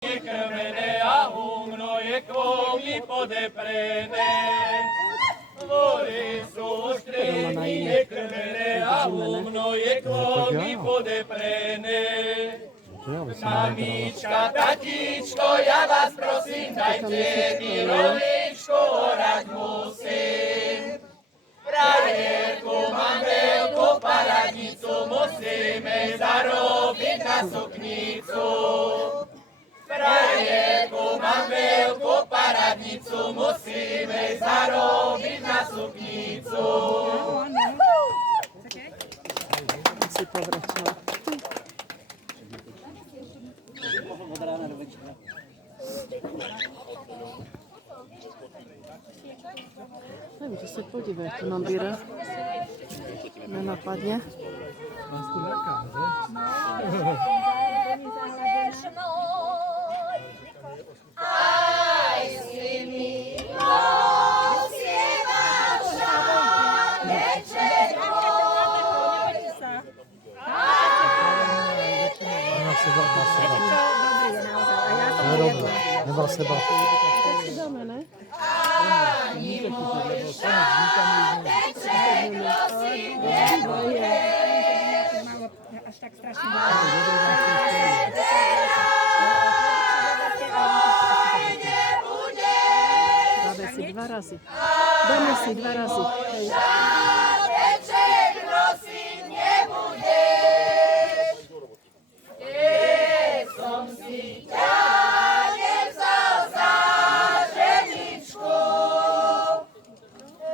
Krmene a humno je kvôli podeprené. Vody sú štrení, je krmene a humno je kvôli podeprené. Mamička, tatíčko, ja vás prosím, dajte mi roličku, orať musím. Frajerku mám veľkú paradnicu, musíme zarobiť na suknicu. Frajerku mám veľkú paradnicu, musíme zarobiť na suknicu. Si povrečila. Neviem, že sa podívej, tu nám bíra. Nenapadne. Vás tu ľaká, že? Aj si milosť je naša, večer môj. Nemá seba, má seba. Nemá seba. Tak si dáme, ne? Ani môj štát, večer prosím, nebude. Až tak strašne málo. Dáme si dva razy. Dáme si dva razy. Hej. Večer prosím, nebudeš. Keď som si ťa nevzal za ženičku,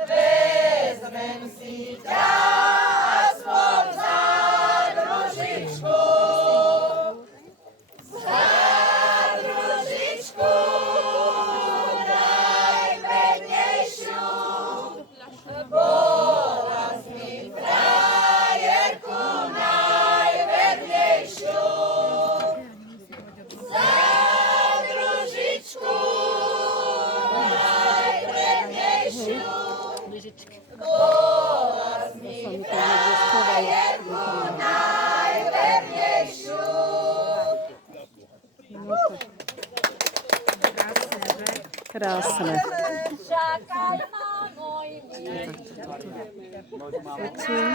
vezmem si ťa aspoň za družičku. Za družičku najvernejšiu. Bola mi frajerku najvernejšiu. Za družičku najvernejšiu. Bola mi frajerku najvernejšiu. Krásne. Čakaj ma, môj milý. Cvičím.